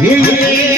你。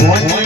One